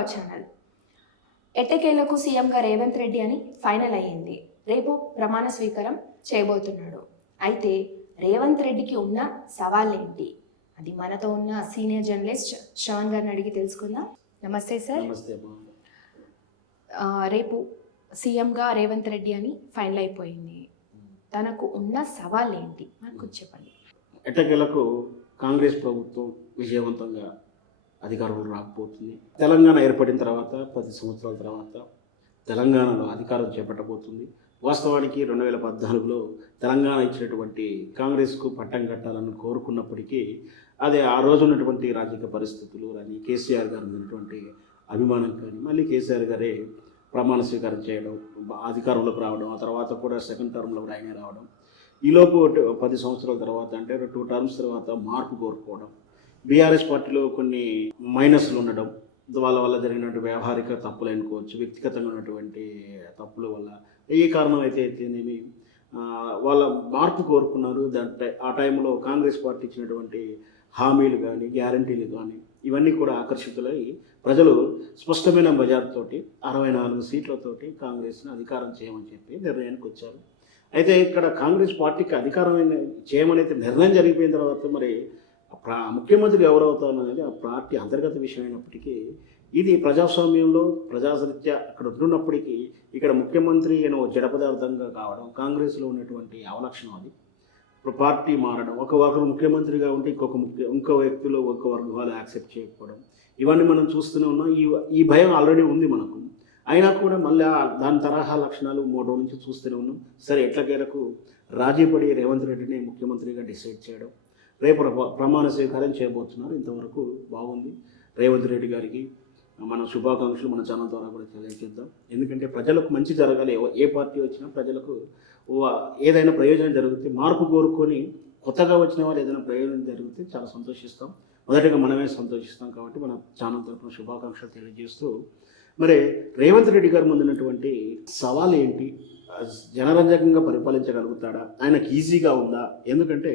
Our channel. ఎట్టకేలకు సీఎంగా రేవంత్ రెడ్డి అని ఫైనల్ అయ్యింది. రేపు ప్రమాణ స్వీకారం చేయబోతున్నాడు. అయితే రేవంత్ రెడ్డికి ఉన్న సవాళ్ళేంటి? అది మనతో ఉన్న సీనియర్ జర్నలిస్ట్ శ్రవణ్ గారిని అడిగి తెలుసుకుందాం. నమస్తే సార్. రేపు సీఎంగా రేవంత్ రెడ్డి అని ఫైనల్ అయిపోయింది. తనకు ఉన్న సవాళ్ళేంటి మనకు చెప్పండి. ఎట్టకేలకు కాంగ్రెస్ ప్రభుత్వం విజయవంతంగా అధికారంలో రాకపోతుంది. తెలంగాణ ఏర్పడిన తర్వాత 10 సంవత్సరాల తర్వాత తెలంగాణలో అధికారం చేపట్టబోతుంది. వాస్తవానికి 2014లో తెలంగాణ ఇచ్చినటువంటి కాంగ్రెస్కు పట్టం కట్టాలని కోరుకున్నప్పటికీ అదే ఆ రోజు ఉన్నటువంటి రాజకీయ పరిస్థితులు కానీ కేసీఆర్ గారు ఉన్నటువంటి అభిమానం కానీ మళ్ళీ కేసీఆర్ గారే ప్రమాణ స్వీకారం చేయడం, అధికారంలోకి రావడం, ఆ తర్వాత కూడా సెకండ్ టర్మ్లో కూడా ఆయన రావడం, ఈలోపు 10 సంవత్సరాల తర్వాత అంటే 2 టర్మ్స్ తర్వాత మార్పు కోరుకోవడం, బీఆర్ఎస్ పార్టీలో కొన్ని మైనస్లు ఉండడం, వాళ్ళ వల్ల జరిగినటువంటి వ్యవహారిక తప్పులు అనుకోవచ్చు, వ్యక్తిగతంగా ఉన్నటువంటి తప్పుల వల్ల ఏ కారణం అయితేనేమి వాళ్ళ మార్పు కోరుకున్నారు. ఆ టైంలో కాంగ్రెస్ పార్టీ ఇచ్చినటువంటి హామీలు కానీ గ్యారంటీలు కానీ ఇవన్నీ కూడా ఆకర్షితులై ప్రజలు స్పష్టమైన మెజార్టీతోటి 64 సీట్లతోటి కాంగ్రెస్ని అధికారం చేయమని చెప్పి నిర్ణయానికి వచ్చారు. అయితే ఇక్కడ కాంగ్రెస్ పార్టీకి అధికారం చేయమని అయితే నిర్ణయం జరిగిపోయిన తర్వాత మరి ముఖ్యమంత్రి ఎవరవుతారు అనేది ఆ పార్టీ అంతర్గత విషయం అయినప్పటికీ ఇది ప్రజాస్వామ్యంలో ప్రజాసత్య అక్కడ ఉంటున్నప్పటికీ ఇక్కడ ముఖ్యమంత్రి జడపదార్థంగా కావడం కాంగ్రెస్లో ఉన్నటువంటి అవలక్షణం. అది ఇప్పుడు పార్టీ మారడం, ఒకరు ముఖ్యమంత్రిగా ఉంటే ఇంకో వ్యక్తులు ఒక వర్గాలు యాక్సెప్ట్ చేయకపోవడం, ఇవన్నీ మనం చూస్తూనే ఉన్నాం. ఈ భయం ఆల్రెడీ ఉంది మనకు. అయినా కూడా మళ్ళీ దాని తరహా లక్షణాలు 3 రోజుల నుంచి చూస్తూనే ఉన్నాం. సరే, ఎట్లకేరకు రాజీపడి రేవంత్ రెడ్డిని ముఖ్యమంత్రిగా డిసైడ్ చేయడం, రేపు ప్రమాణ స్వీకారం చేయబోతున్నారు. ఇంతవరకు బాగుంది. రేవంత్ రెడ్డి గారికి మన శుభాకాంక్షలు మన ఛానల్ ద్వారా కూడా తెలియజేద్దాం. ఎందుకంటే ప్రజలకు మంచి జరగాలి. ఏ పార్టీ వచ్చినా ప్రజలకు ఏదైనా ప్రయోజనం జరిగితే, మార్పు కోరుకొని కొత్తగా వచ్చిన వాళ్ళు ఏదైనా ప్రయోజనం జరిగితే చాలా సంతోషిస్తాం. మొదటిగా మనమే సంతోషిస్తాం. కాబట్టి మన ఛానల్ తరఫున శుభాకాంక్షలు తెలియజేస్తూ, మరి రేవంత్ రెడ్డి గారు ముందున్నటువంటి సవాల్ ఏంటి? జనరంజకంగా పరిపాలించగలుగుతాడా? ఆయనకు ఈజీగా ఉందా? ఎందుకంటే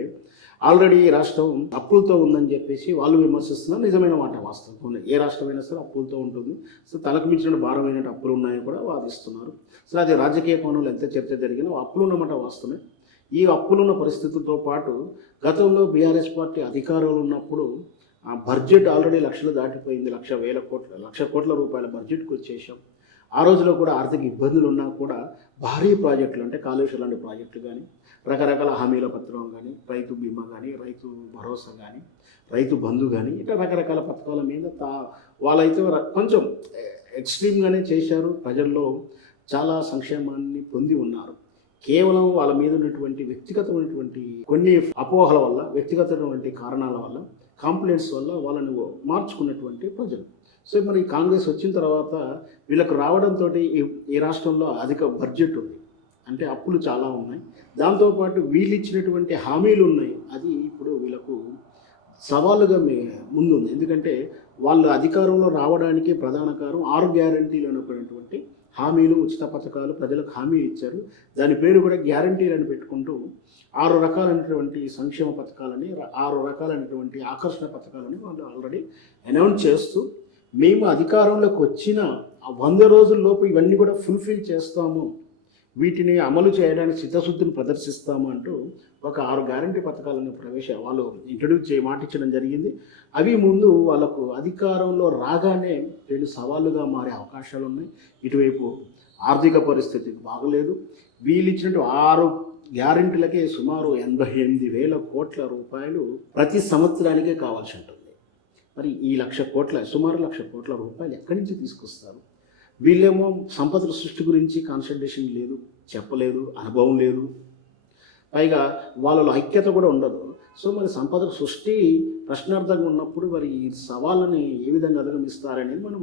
ఆల్రెడీ రాష్ట్రం అప్పులతో ఉందని చెప్పేసి వాళ్ళు విమర్శిస్తున్నారు. నిజమైన మాట, వాస్తవం. ఏ రాష్ట్రమైనా సరే అప్పులతో ఉంటుంది. సో తలకు మించిన భారమైన అప్పులు ఉన్నాయని కూడా వాదిస్తున్నారు. సో అది రాజకీయ కోణంలో ఎంత చర్చ జరిగినా అప్పులు ఉన్నమాట వాస్తవమే. ఈ అప్పులున్న పరిస్థితులతో పాటు గతంలో బీఆర్ఎస్ పార్టీ అధికారంలో ఉన్నప్పుడు ఆ బడ్జెట్ ఆల్రెడీ లక్షలు దాటిపోయింది. 1,00,000 కోట్ల రూపాయల బడ్జెట్కి వచ్చేసాం. ఆ రోజులో కూడా ఆర్థిక ఇబ్బందులు ఉన్నా కూడా భారీ ప్రాజెక్టులు అంటే కాళేశ్వరం లాంటి ప్రాజెక్టులు కానీ, రకరకాల హామీల పత్రం కానీ, రైతు బీమా కానీ, రైతు భరోసా కానీ, రైతు బంధు కానీ, ఇట్లా రకరకాల పథకాల మీద వాళ్ళైతే కొంచెం ఎక్స్ట్రీమ్గానే చేశారు. ప్రజల్లో చాలా సంక్షేమాన్ని పొంది ఉన్నారు. కేవలం వాళ్ళ మీద ఉన్నటువంటి వ్యక్తిగతమైనటువంటి కొన్ని అపోహల వల్ల, వ్యక్తిగతమైనటువంటి కారణాల వల్ల, కాంప్లైంట్స్ వల్ల వాళ్ళని మార్చుకున్నటువంటి ప్రజలు. సో మరి కాంగ్రెస్ వచ్చిన తర్వాత వీళ్ళకు రావడంతో ఈ రాష్ట్రంలో అధిక బడ్జెట్ ఉంది, అంటే అప్పులు చాలా ఉన్నాయి. దాంతోపాటు వీళ్ళు ఇచ్చినటువంటి హామీలు ఉన్నాయి. అది ఇప్పుడు వీళ్ళకు సవాలుగా ముందుంది. ఎందుకంటే వాళ్ళు అధికారంలో రావడానికి ప్రధాన కారణం 6 గ్యారంటీలు అనుకున్నటువంటి హామీలు, ఉచిత పథకాలు ప్రజలకు హామీ ఇచ్చారు. దాని పేరు కూడా గ్యారంటీలు అని పెట్టుకుంటూ 6 రకాలైనటువంటి సంక్షేమ పథకాలని, 6 రకాలైనటువంటి ఆకర్షణ పథకాలని వాళ్ళు ఆల్రెడీ అనౌన్స్ చేస్తూ, మేము అధికారంలోకి వచ్చిన 100 రోజుల్లోపు ఇవన్నీ కూడా ఫుల్ఫిల్ చేస్తాము, వీటిని అమలు చేయడానికి చిత్తశుద్ధిని ప్రదర్శిస్తాము అంటూ ఒక 6 గ్యారంటీ పథకాలను వాళ్ళు ఇంట్రడ్యూస్ మాటించడం జరిగింది. అవి ముందు వాళ్ళకు అధికారంలో రాగానే 2 సవాళ్ళుగా మారే అవకాశాలు ఉన్నాయి. ఇటువైపు ఆర్థిక పరిస్థితి బాగలేదు. వీళ్ళు ఇచ్చినట్టు 6 గ్యారంటీలకే సుమారు 88,000 కోట్ల రూపాయలు ప్రతి సంవత్సరానికే కావాల్సి ఉంటుంది. మరి ఈ సుమారు 1,00,000 కోట్ల రూపాయలు ఎక్కడి నుంచి తీసుకొస్తారు? వీళ్ళేమో సంపదల సృష్టి గురించి కాన్సన్ట్రేషన్ లేదు, చెప్పలేదు, అనుభవం లేదు. పైగా వాళ్ళలో ఐక్యత కూడా ఉండదు. సో మరి సంపదల సృష్టి ప్రశ్నార్థంగా ఉన్నప్పుడు మరి ఈ సవాళ్ళని ఏ విధంగా అధిగమిస్తారనేది మనం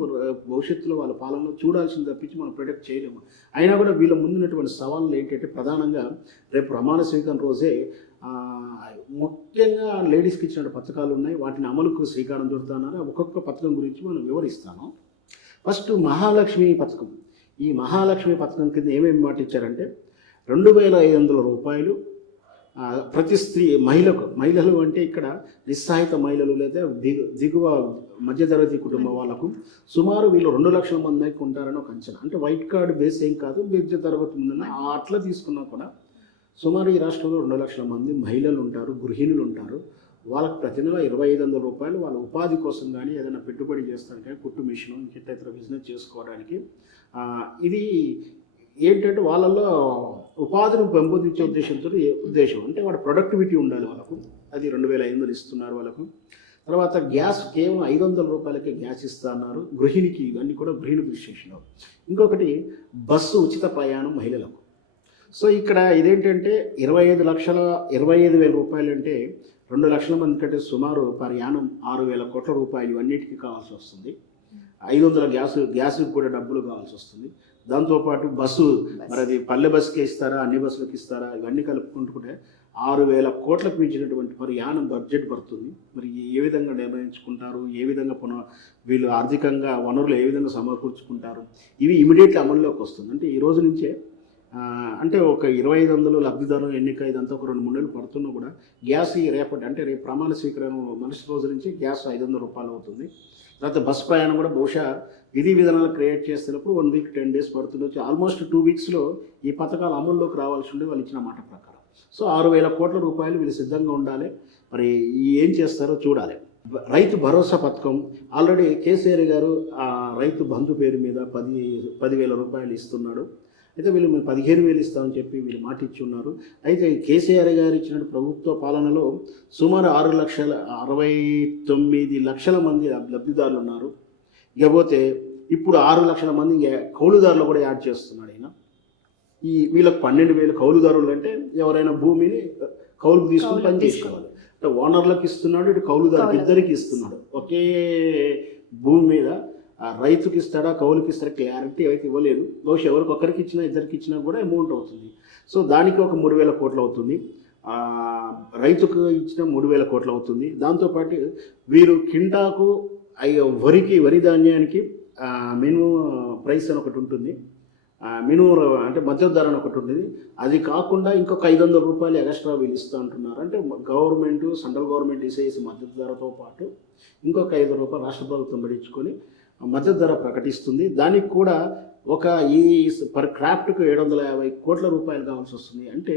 భవిష్యత్తులో వాళ్ళ పాలనలో చూడాల్సింది తప్పించి మనం ప్రొడక్ట్ చేయలేము. అయినా కూడా వీళ్ళ ముందున్నటువంటి సవాళ్ళు ఏంటంటే ప్రధానంగా రేపు ప్రమాణ స్వీకారం రోజే ముఖ్యంగా లేడీస్కి ఇచ్చిన పథకాలు ఉన్నాయి. వాటిని అమలుకు శ్రీకారం చుడుతున్నారు. ఒక్కొక్క పథకం గురించి మనం వివరిస్తాను. ఫస్ట్ మహాలక్ష్మి పథకం. ఈ మహాలక్ష్మి పథకం కింద ఏమేమి మాట ఇచ్చారంటే 2,500 రూపాయలు ప్రతి స్త్రీ మహిళలు అంటే ఇక్కడ నిస్సహాయిత మహిళలు లేదా దిగువ మధ్యతరగతి కుటుంబం వాళ్ళకు సుమారు వీళ్ళు 2 లక్షల మంది దాకా ఉంటారని ఒక అంచనా. అంటే వైట్ కార్డు బేస్ ఏం కాదు, మధ్యతరగతి ముందు అట్లా తీసుకున్నా కూడా సుమారు ఈ రాష్ట్రంలో 2 లక్షల మంది మహిళలు ఉంటారు, గృహిణులు ఉంటారు. వాళ్ళకి ప్రతి నెల 2,500 రూపాయలు వాళ్ళ ఉపాధి కోసం కానీ ఏదైనా పెట్టుబడి చేస్తానికి కానీ కుట్టు మిషన్ ఇంకెట్లా ఇతర బిజినెస్ చేసుకోవడానికి ఇది ఏంటంటే వాళ్ళల్లో ఉపాధిని పెంపొందించే ఉద్దేశం అంటే వాడు ప్రొడక్టివిటీ ఉండాలి వాళ్ళకు. అది 2,500 ఇస్తున్నారు వాళ్ళకు. తర్వాత గ్యాస్ కేవలం 500 రూపాయలకే గ్యాస్ ఇస్తా అన్నారు గృహిణికి. ఇవన్నీ కూడా గృహిణి విశేషం. ఇంకొకటి బస్సు ఉచిత ప్రయాణం మహిళలకు. సో ఇక్కడ ఇదేంటంటే 25,000 రూపాయలు అంటే 2 లక్షల మంది కంటే సుమారు ప్రయాణం 6,000 కోట్ల రూపాయలు ఇవన్నిటికీ కావాల్సి వస్తుంది. 500 గ్యాస్కి కూడా డబ్బులు కావాల్సి వస్తుంది. దాంతోపాటు బస్సు మరి అది పల్లె బస్సుకే ఇస్తారా, అన్ని బస్సులకు ఇస్తారా, ఇవన్నీ కలుపుకుంటుంటే 6,000 కోట్లకు మించినటువంటి ప్రయాణం బడ్జెట్ పడుతుంది. మరి ఏ విధంగా నిర్ణయించుకుంటారు, ఏ విధంగా వీళ్ళు ఆర్థికంగా వనరులు ఏ విధంగా సమకూర్చుకుంటారు, ఇవి ఇమీడియట్లీ అమల్లోకి వస్తుంది. అంటే ఈ రోజు నుంచే అంటే ఒక 2,500 లబ్ధిదారులు ఎన్నిక ఇదంతా ఒక 2-3 నెలలు పడుతున్నా కూడా గ్యాస్ రేపు ప్రమాణ స్వీకరణ మనిషి రోజు నుంచి గ్యాస్ 500 రూపాయలు అవుతుంది. తర్వాత బస్ ప్రయాణం కూడా బహుశా విధి విధానాలు క్రియేట్ చేస్తున్నప్పుడు 1 వీక్ 10 డేస్ పడుతుండొచ్చు. ఆల్మోస్ట్ 2 వీక్స్లో ఈ పథకాలు అమల్లోకి రావాల్సి ఉండే వాళ్ళు ఇచ్చిన మాట ప్రకారం. సో 6,000 కోట్ల రూపాయలు వీళ్ళు సిద్ధంగా ఉండాలి. మరి ఏం చేస్తారో చూడాలి. రైతు భరోసా పథకం ఆల్రెడీ కేసీఆర్ గారు రైతు బంధు పేరు మీద 10,000 రూపాయలు ఇస్తున్నాడు. అయితే వీళ్ళు 15,000 ఇస్తామని చెప్పి వీళ్ళు మాట ఇచ్చి ఉన్నారు. అయితే కేసీఆర్ గారు ఇచ్చిన ప్రభుత్వ పాలనలో సుమారు 6,69 లక్షల మంది లబ్ధిదారులు ఉన్నారు. ఇకపోతే ఇప్పుడు 6 లక్షల మంది కౌలుదారులు కూడా యాడ్ చేస్తున్నాడు ఆయన. వీళ్ళకి 12,000 కౌలుదారులు అంటే ఎవరైనా భూమిని కౌలుకు తీసుకుని పని చేసుకోవాలి. అంటే ఓనర్లకు ఇస్తున్నాడు, ఇటు కౌలుదారులకు ఇద్దరికి ఇస్తున్నాడు. ఒకే భూమి మీద రైతుకి ఇస్తాడా కౌలుకి ఇస్తాడా క్లారిటీ అయితే ఇవ్వలేదు. బహుశా ఎవరికి ఒక్కరికి ఇచ్చినా ఇద్దరికి ఇచ్చినా కూడా అమౌంట్ అవుతుంది. సో దానికి ఒక 3,000 కోట్లు అవుతుంది. రైతుకు ఇచ్చిన 3,000 కోట్లు అవుతుంది. దాంతోపాటు వీరు కింటాకు వరి ధాన్యానికి మినిమం ప్రైస్ అని ఒకటి ఉంటుంది, మినిమం అంటే మద్దతు ధర అని ఒకటి ఉంటుంది. అది కాకుండా ఇంకొక 500 రూపాయలు ఎక్స్ట్రా వీళ్ళు ఇస్తూ అంటున్నారు. అంటే గవర్నమెంట్ సెంట్రల్ గవర్నమెంట్ ఇసేసి మద్దతు ధరతో పాటు ఇంకొక 5 రూపాయలు రాష్ట్ర ప్రభుత్వం పడించుకొని మద్దతు ధర ప్రకటిస్తుంది. దానికి కూడా ఒక పర్ క్రాఫ్ట్కు 750 కోట్ల రూపాయలు కావాల్సి వస్తుంది. అంటే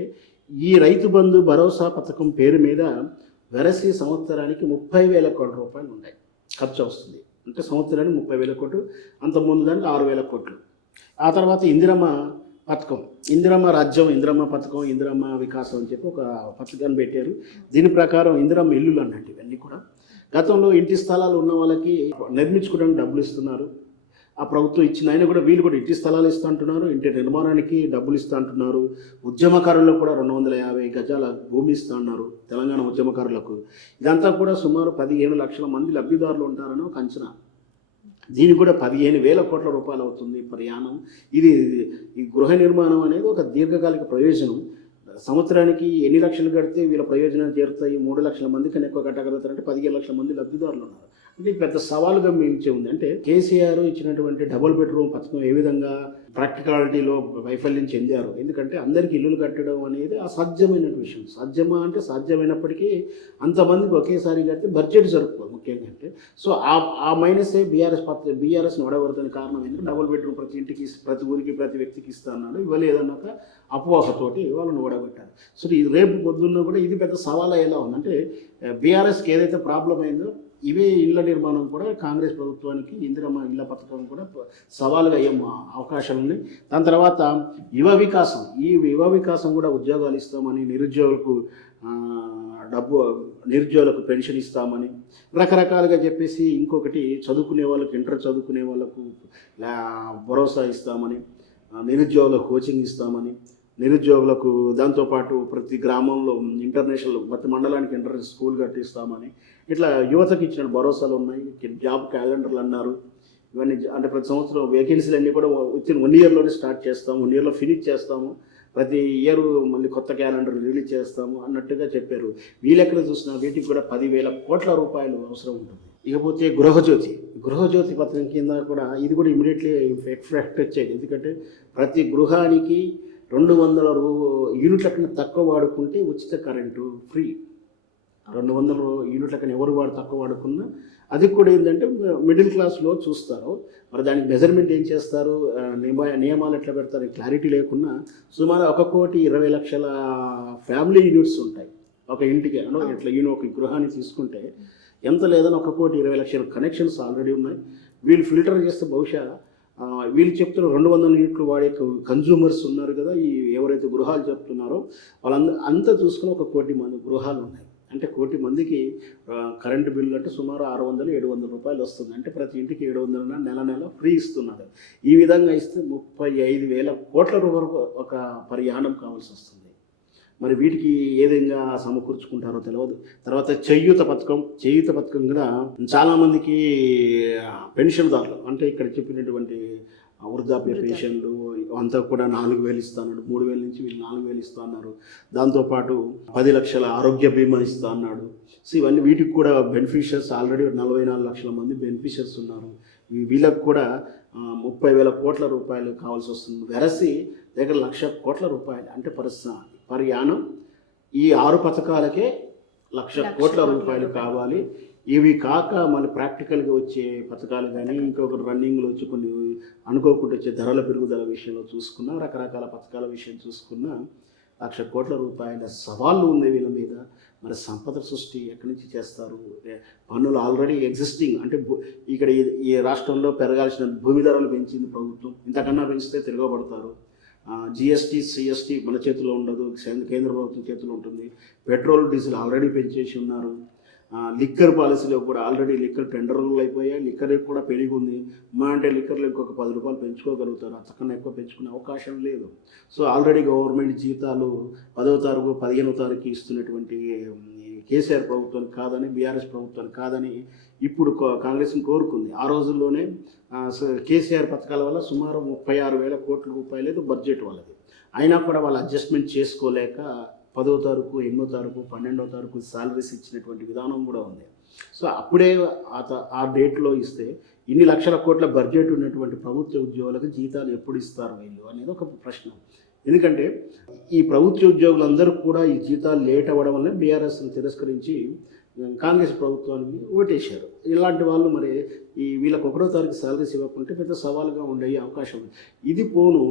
ఈ రైతు బంధు భరోసా పథకం పేరు మీద వెరసి సంవత్సరానికి 30,000 కోట్ల రూపాయలు ఉన్నాయి ఖర్చు వస్తుంది. అంటే సంవత్సరానికి 30,000 కోట్లు, అంతకుముందు దానికి 6,000 కోట్లు. ఆ తర్వాత ఇందిరమ్మ పథకం, ఇందిరమ్మ రాజ్యం, ఇందిరమ్మ పథకం, ఇందిరమ్మ వికాసం అని చెప్పి ఒక పథకాన్ని పెట్టారు. దీని ప్రకారం ఇందిరమ్మ ఇల్లులు అన్నట్టు ఇవన్నీ కూడా గతంలో ఇంటి స్థలాలు ఉన్న వాళ్ళకి నిర్మించుకోవడానికి డబ్బులు ఇస్తున్నారు. ఆ ప్రభుత్వం ఇచ్చిన ఆయన కూడా వీళ్ళు కూడా ఇంటి స్థలాలు ఇస్తూ అంటున్నారు, ఇంటి నిర్మాణానికి డబ్బులు ఇస్తూ అంటున్నారు. ఉద్యమకారులకు కూడా 250 గజాల భూమి ఇస్తూ అన్నారు తెలంగాణ ఉద్యమకారులకు. ఇదంతా కూడా సుమారు 15 లక్షల మంది లబ్ధిదారులు ఉంటారని ఒక అంచనా. దీనికి కూడా 15,000 కోట్ల రూపాయలు అవుతుంది ప్రయాణం. ఈ గృహ నిర్మాణం అనేది ఒక దీర్ఘకాలిక ప్రయోజనం. సంవత్సరానికి ఎన్ని లక్షలు కడితే వీళ్ళ ప్రయోజనాలు చేరుతాయి, 3 లక్షల మంది కన్నా ఎక్కువ కట్టగలుగుతారంటే 15 లక్షల మంది లబ్ధిదారులు ఉన్నారు. అంటే పెద్ద సవాలుగా మిగిల్చే ఉంది. అంటే కేసీఆర్ ఇచ్చినటువంటి డబుల్ బెడ్రూమ్ పథకం ఏ విధంగా ప్రాక్టికాలిటీలో వైఫల్యం చెందారు. ఎందుకంటే అందరికీ ఇల్లులు కట్టడం అనేది అసాధ్యమైన విషయం. సాధ్యమా అంటే సాధ్యమైనప్పటికీ అంతమందికి ఒకేసారి కడితే బడ్జెట్ జరుపుకోదు ముఖ్యంగా. అంటే సో ఆ మైనసే బీఆర్ఎస్ని ఓడగొడుతున్న కారణం ఏంటంటే డబుల్ బెడ్రూమ్ ప్రతి ఇంటికి, ప్రతి ఊరికి, ప్రతి వ్యక్తికి ఇస్తా అన్నాడు. ఇవ్వలేదన్నాక అపోహతోటి వాళ్ళని ఓడగొట్టారు. సో ఇది రేపు పొద్దున్న కూడా ఇది పెద్ద సవాలు ఎలా ఉందంటే బీఆర్ఎస్కి ఏదైతే ప్రాబ్లం అయిందో ఇవే ఇళ్ల నిర్మాణం కూడా కాంగ్రెస్ ప్రభుత్వానికి ఇందిరమ్మ ఇళ్ల పథకం కూడా సవాలుగా అయ్యే అవకాశాలు ఉన్నాయి. దాని తర్వాత యువ వికాసం, ఈ యువ వికాసం కూడా ఉద్యోగాలు ఇస్తామని, నిరుద్యోగులకు పెన్షన్ ఇస్తామని రకరకాలుగా చెప్పేసి, ఇంకొకటి చదువుకునే వాళ్ళకి, ఇంటర్ చదువుకునే వాళ్ళకు భరోసా ఇస్తామని, నిరుద్యోగులకు కోచింగ్ ఇస్తామని, నిరుద్యోగులకు దాంతోపాటు ప్రతి గ్రామంలో ఇంటర్నేషనల్ ప్రతి మండలానికి ఇంటర్నేషనల్ స్కూల్ కట్టిస్తామని, ఇట్లా యువతకి ఇచ్చిన భరోసాలు ఉన్నాయి. జాబ్ క్యాలెండర్లు అన్నారు. ఇవన్నీ అంటే ప్రతి సంవత్సరం వేకెన్సీలు అన్నీ కూడా వితిన్ 1 ఇయర్లోనే స్టార్ట్ చేస్తాము, 1 ఇయర్లో ఫినిష్ చేస్తాము, ప్రతి ఇయర్ మళ్ళీ కొత్త క్యాలెండర్ రిలీజ్ చేస్తాము అన్నట్టుగా చెప్పారు. వీళ్ళెక్కడ చూసినా వీటికి కూడా 10,000 కోట్ల రూపాయలు అవసరం ఉంటుంది. ఇకపోతే గృహజ్యోతి పథకం కింద కూడా ఇది కూడా ఇమీడియట్లీ ఎఫెక్ట్ వచ్చేది. ఎందుకంటే ప్రతి గృహానికి 200 యూనిట్ల కన్నా తక్కువ వాడుకుంటే ఉచిత కరెంటు ఫ్రీ. 200 యూనిట్ల కన్నా ఎవరు తక్కువ వాడుకున్నా అది కూడా ఏంటంటే మిడిల్ క్లాస్లో చూస్తారు. మరి దానికి మెజర్మెంట్ ఏం చేస్తారు, నియమాలు ఎట్లా పెడతారు క్లారిటీ లేకున్నా సుమారు 1,20,00,000 ఫ్యామిలీ యూనిట్స్ ఉంటాయి ఒక ఇంటికి. ఇట్లా ఒక గృహాన్ని తీసుకుంటే ఎంత లేదని 1,20,00,000 కనెక్షన్స్ ఆల్రెడీ ఉన్నాయి. వీళ్ళు ఫిల్టర్ చేస్తే బహుశా వీళ్ళు చెప్తున్న 200 యూనిట్లు వాడే కన్జ్యూమర్స్ ఉన్నారు కదా, ఈ ఎవరైతే గృహాలు చెప్తున్నారో అంతా చూసుకుని 1 కోటి మంది గృహాలు ఉన్నాయి. అంటే 1 కోటి మందికి కరెంటు బిల్లు అంటే సుమారు 600-700 రూపాయలు వస్తుంది. అంటే ప్రతి ఇంటికి 700 నెల ఫ్రీ ఇస్తున్నారు. ఈ విధంగా ఇస్తే 35,000 కోట్ల రూపాయలు ఒక పరియాణం కావాల్సి వస్తుంది. మరి వీటికి ఏ విధంగా సమకూర్చుకుంటారో తెలియదు. తర్వాత చేయూత పథకం కూడా చాలామందికి పెన్షన్దారులు అంటే ఇక్కడ చెప్పినటువంటి వృద్ధాప్య పెన్షన్లు అంతా కూడా 4,000 ఇస్తా అన్నాడు. 3,000 నుంచి వీళ్ళు 4,000 ఇస్తా అన్నారు. దాంతోపాటు 10 లక్షల ఆరోగ్య బీమా ఇస్తా అన్నాడు. సో ఇవన్నీ వీటికి కూడా బెనిఫిషియర్స్ ఆల్రెడీ 44 లక్షల మంది బెనిఫిషియర్స్ ఉన్నారు. వీళ్ళకు కూడా 30,000 కోట్ల రూపాయలు కావాల్సి వస్తుంది. వెరసి దగ్గర 1,00,000 కోట్ల రూపాయలు అంటే పరియాణం ఈ 6 పథకాలకే 1,00,000 కోట్ల రూపాయలు కావాలి. ఇవి కాక మళ్ళీ ప్రాక్టికల్గా వచ్చే పథకాలు కానీ ఇంకొకటి రన్నింగ్లో వచ్చి కొన్ని అనుకోకుండా వచ్చే ధరల పెరుగుదల విషయంలో చూసుకున్నా, రకరకాల పథకాల విషయం చూసుకున్నా 1,00,000 కోట్ల రూపాయల సవాళ్ళు ఉంది వీళ్ళ మీద. మరి సంపద సృష్టి ఎక్కడి నుంచి చేస్తారు? పన్నులు ఆల్రెడీ ఎగ్జిస్టింగ్ అంటే ఇక్కడ ఈ రాష్ట్రంలో పెరగాల్సిన భూమి ధరలు పెంచింది ప్రభుత్వం. ఇంతకన్నా పెంచితే తిరగబడతారు. జిఎస్టీ సిఎస్టీ మన చేతిలో ఉండదు, కేంద్ర ప్రభుత్వం చేతిలో ఉంటుంది. పెట్రోల్ డీజిల్ ఆల్రెడీ పెంచేసి ఉన్నారు. లిక్కర్ పాలసీలో కూడా ఆల్రెడీ లిక్కర్ టెండర్లు అయిపోయాయి. లిక్కర్ కూడా పెరిగి ఉంది. మా అంటే లిక్కర్లో ఇంకొక 10 రూపాయలు పెంచుకోగలుగుతారు, అంతకన్నా ఎక్కువ పెంచుకునే అవకాశం లేదు. సో ఆల్రెడీ గవర్నమెంట్ జీతాలు 10వ తారీఖు 15వ తారీఖు ఇస్తున్నటువంటి కేసీఆర్ ప్రభుత్వానికి కాదని, బీఆర్ఎస్ ప్రభుత్వానికి కాదని ఇప్పుడు కాంగ్రెస్ని కోరుకుంది. ఆ రోజుల్లోనే కేసీఆర్ పథకాల వల్ల సుమారు 36,000 కోట్ల రూపాయలు ఏదో బడ్జెట్ వాళ్ళది. అయినా కూడా వాళ్ళు అడ్జస్ట్మెంట్ చేసుకోలేక 10వ తారీఖు, 8వ తారీఖు, 12వ తారీఖు సాలరీస్ ఇచ్చినటువంటి విధానం కూడా ఉంది. సో అప్పుడే ఆ డేట్లో ఇస్తే ఇన్ని లక్షల కోట్ల బడ్జెట్ ఉన్నటువంటి ప్రభుత్వ ఉద్యోగులకు జీతాలు ఎప్పుడు ఇస్తారు వీళ్ళు అనేది ఒక ప్రశ్న. ఎందుకంటే ఈ ప్రభుత్వ ఉద్యోగులందరూ కూడా ఈ జీతాలు లేట్ అవ్వడం వల్ల బీఆర్ఎస్ని తిరస్కరించి కాంగ్రెస్ ప్రభుత్వానికి ఓటేశారు. ఇలాంటి వాళ్ళు మరి వీళ్ళకి 1వ తారీఖు సాలరీస్ ఇవ్వకుంటే పెద్ద సవాలుగా ఉండే అవకాశం ఉంది. ఇది పోను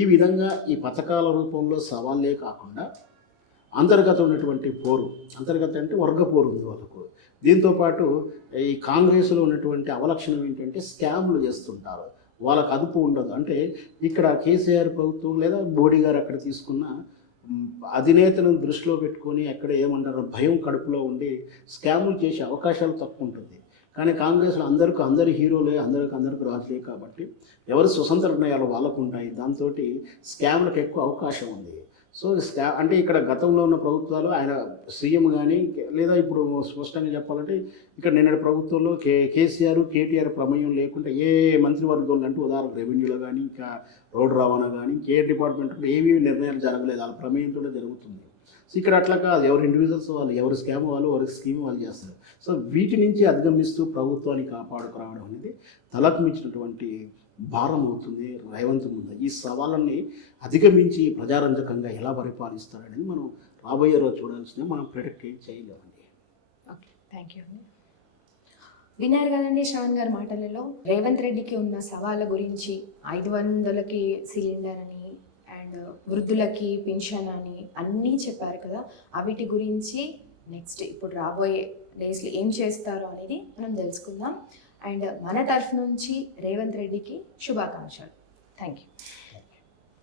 ఈ విధంగా ఈ పథకాల రూపంలో సవాళ్ళే కాకుండా అంతర్గత ఉన్నటువంటి పోరు, అంతర్గత అంటే వర్గ పోరు ఉంది వాళ్ళకు. దీంతోపాటు ఈ కాంగ్రెస్లో ఉన్నటువంటి అవలక్షణం ఏంటంటే స్కామ్లు చేస్తుంటారు, వాళ్ళకు అదుపు ఉండదు. అంటే ఇక్కడ కేసీఆర్ ప్రభుత్వం లేదా మోడీ గారు అక్కడ తీసుకున్న అధినేతలను దృష్టిలో పెట్టుకొని అక్కడ ఏమంటారు భయం కడుపులో ఉండి స్కాములు చేసే అవకాశాలు తక్కువ ఉంటుంది. కానీ కాంగ్రెస్లో అందరూ హీరోలే, అందరికి రాజులే కాబట్టి ఎవరు స్వతంత్ర నిర్ణయాలు వాళ్ళకు ఉంటాయి. దాంతో స్కామ్లకు ఎక్కువ అవకాశం ఉంది. సో అంటే ఇక్కడ గతంలో ఉన్న ప్రభుత్వాలు ఆయన సీఎం కానీ లేదా ఇప్పుడు స్పష్టంగా చెప్పాలంటే ఇక్కడ నిన్నటి ప్రభుత్వంలో కేసీఆర్ కేటీఆర్ ప్రమేయం లేకుండా ఏ మంత్రివర్గంలో అంటే ఉదాహరణ రెవెన్యూలో కానీ ఇంకా రోడ్డు రవాణా కానీ ఏ డిపార్ట్మెంట్లో ఏమీ నిర్ణయాలు జరగలేదు, వాళ్ళ ప్రమేయంతోనే జరుగుతుంది. సో ఇక్కడ అట్లా కాదు, ఎవరు ఇండివిజువల్స్ వాళ్ళు, ఎవరు స్కామ్ వాళ్ళు, ఎవరి స్కీమ్ వాళ్ళు చేస్తారు. సో వీటి నుంచి అధిగమిస్తూ ప్రభుత్వాన్ని కాపాడుకురావడం అనేది తలకు మించినటువంటి భారం అవుతుంది రేవంత్ ముందు. ఈ సవాళ్ళని అధిగమించి ప్రజారంజకంగా ఎలా పరిపాలిస్తారనేది మనం రాబోయే రోజు చూడాల్సిందే, మనం ప్రిడిక్ట్ చేయలేమండి. ఓకే, థ్యాంక్ యూ అండి. విన్నారు కదండి శ్రవణ్ గారి మాటలలో రేవంత్ రెడ్డికి ఉన్న సవాళ్ళ గురించి. 500కి సిలిండర్ అని అండ్ వృద్ధులకి పెన్షన్ అని అన్నీ చెప్పారు కదా. వీటి గురించి నెక్స్ట్ ఇప్పుడు రాబోయే డేస్లో ఏం చేస్తారో అనేది మనం తెలుసుకుందాం. అండ్ మన తరఫు నుంచి రేవంత్ రెడ్డికి శుభాకాంక్షలు. Thank you.